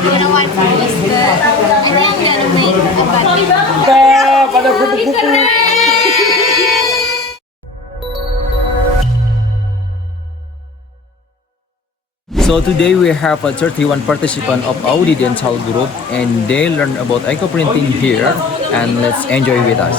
don't want to use the. I think I'm gonna make a batik. Pada kupu-kupu. So today we have a 31 participant of Audi Dental Group and they learn about eco printing here, and let's enjoy with us.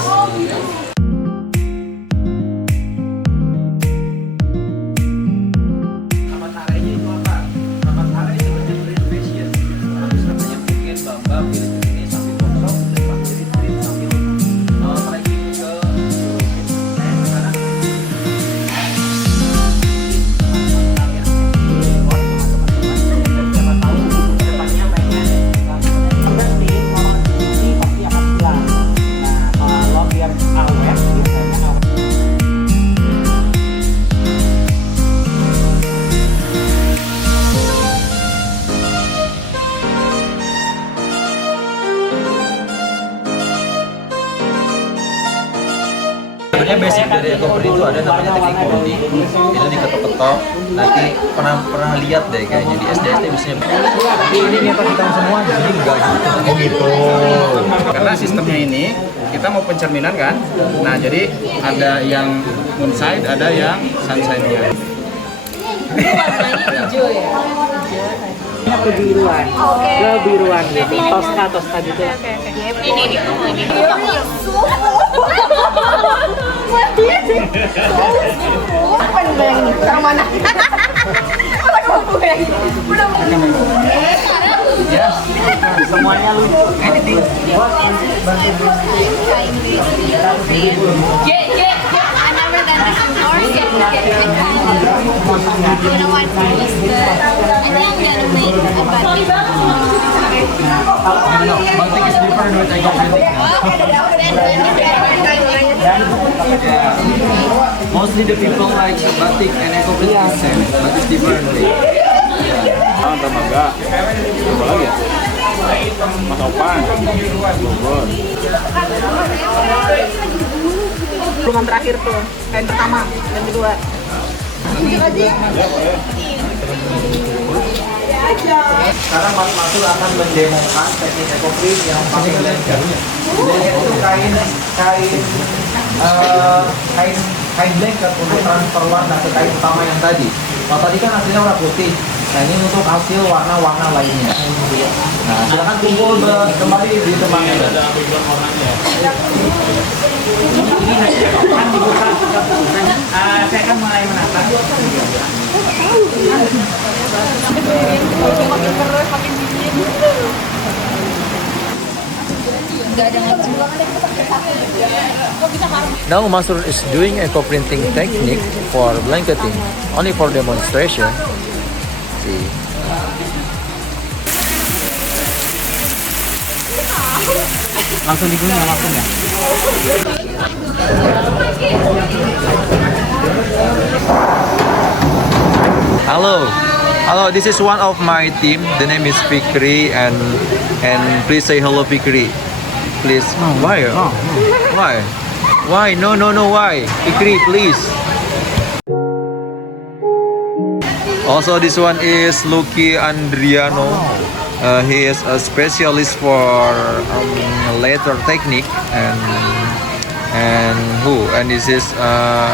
Sebenarnya basic dari eco-print itu ada namanya teknik molding. Itu diketok-ketok. Nanti pernah lihat deh kayaknya di SD biasanya. Tapi ini ternyata kita semua jadi enggak gitu. Oh gitu. Karena sistemnya ini kita mau pencerminan kan. Nah jadi ada yang moonside, ada yang sunside-nya. Hijau ya. Kebiruan, kebiruan gitu, toska gitu. Ini. Ya, Semuanya lucu. I've never done this before, so you don't want to use the. I think I'm gonna make a batik. No, batik is different with eco printing. Mostly the people like batik and eco printing same, but it's different way. ah, Tamaga. Apa lagi ya? Mas Opan, Bogor. Belum terakhir tuh, kain pertama dan kedua. Sekarang Mas Masul akan mendemokan teknik eco-print yang pakai lensa. Jadi itu kain blanket untuk transfer warna ke kain utama yang tadi. Kalau tadi kan hasilnya warna putih. Nah ini untuk hasil warna-warna lainnya. Nah silakan kumpul kembali di tempatnya. Kan dibuka, saya akan mulai menata. Now Masrur is doing eco printing technique for blanketing, only for demonstration. See. Langsung digulung langsung ya. Hello, this is one of my team. The name is Fikri and please say hello Fikri. Please. Why? Why? No, why? Fikri, please. Also, this one is Lucky Andriano. He is a specialist for letter technique and this is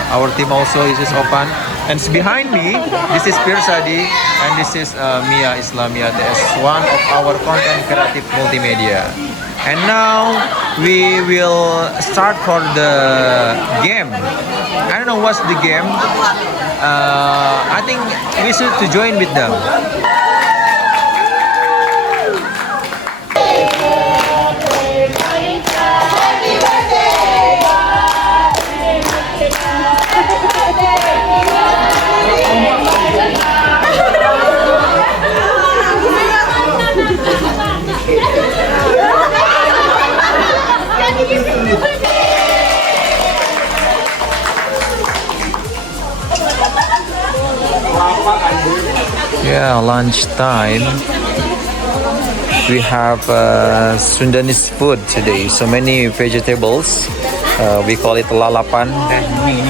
our team also. This is Opan, and behind me this is Pirsadi, and this is Mia Islamia. That's one of our content creative multimedia. And now we will start for the game. I don't know what's the game. I think we should to join with them. Yeah, lunchtime. We have Sundanese food today. So many vegetables. We call it lalapan.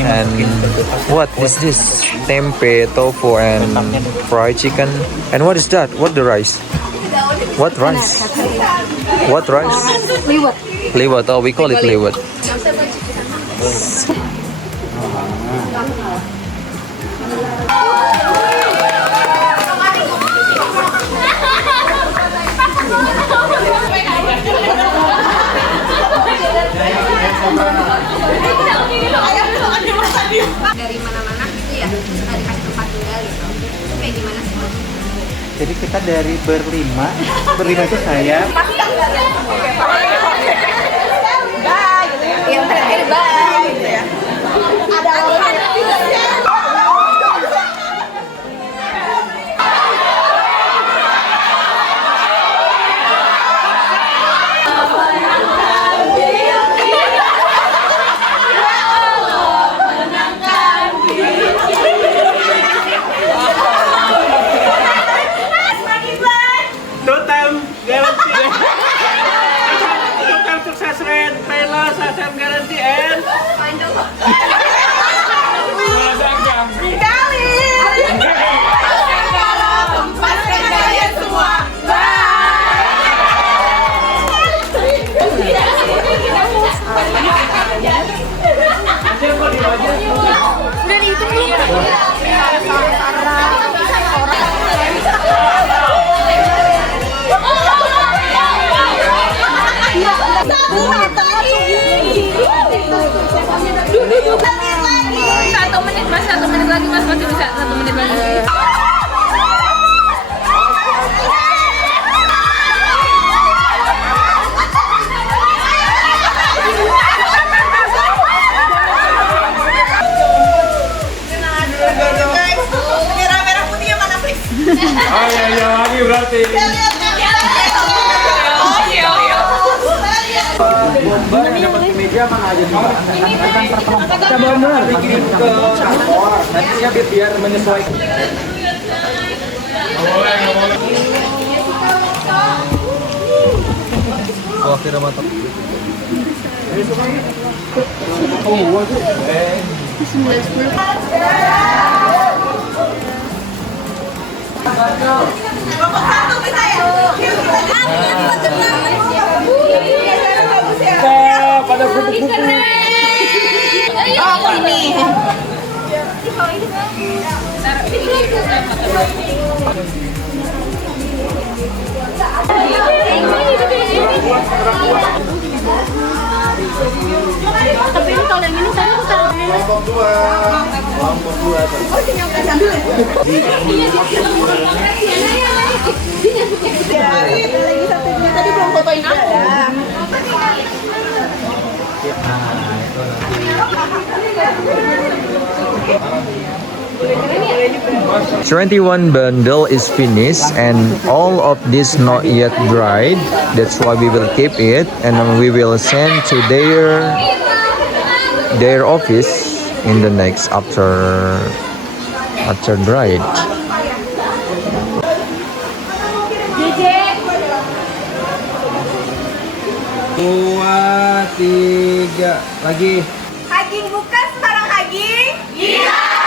And what is this? Tempe, tofu, and fried chicken. And what is that? What the rice? What rice? What rice? Liwat. Liwat. Oh, we call it liwat. Dari mana-mana gitu ya, kita dikasih tempat tinggal gitu. Itu kayak gimana sih? Jadi kita dari berlima itu saya. Yang terakhir bye gitu ya. Ada Total garanti. Total sukses red, Pela, sukses garanti and dari itu satu menit lagi mas masih bisa 1 menit lagi. Merah-merah putihnya mana please? oh ya lagi berarti. Dapat meja mana aja nih, Pak? Kita benar dikirim ke kantor. Nantinya biar menyesuaikan. Oh, kira mata. Satu bisa ya? Pada buku-buku. Oh ini. Tapi ini kalau yang ini saya aku taruh Kelompok dua. Lagi satunya tadi belum fotoin aku. 21 bundle is finished and all of this not yet dried. That's why we will keep it and we will send to their office in the next after dried. Dua, tiga, lagi. Haging bukan sembarang haging. Iya.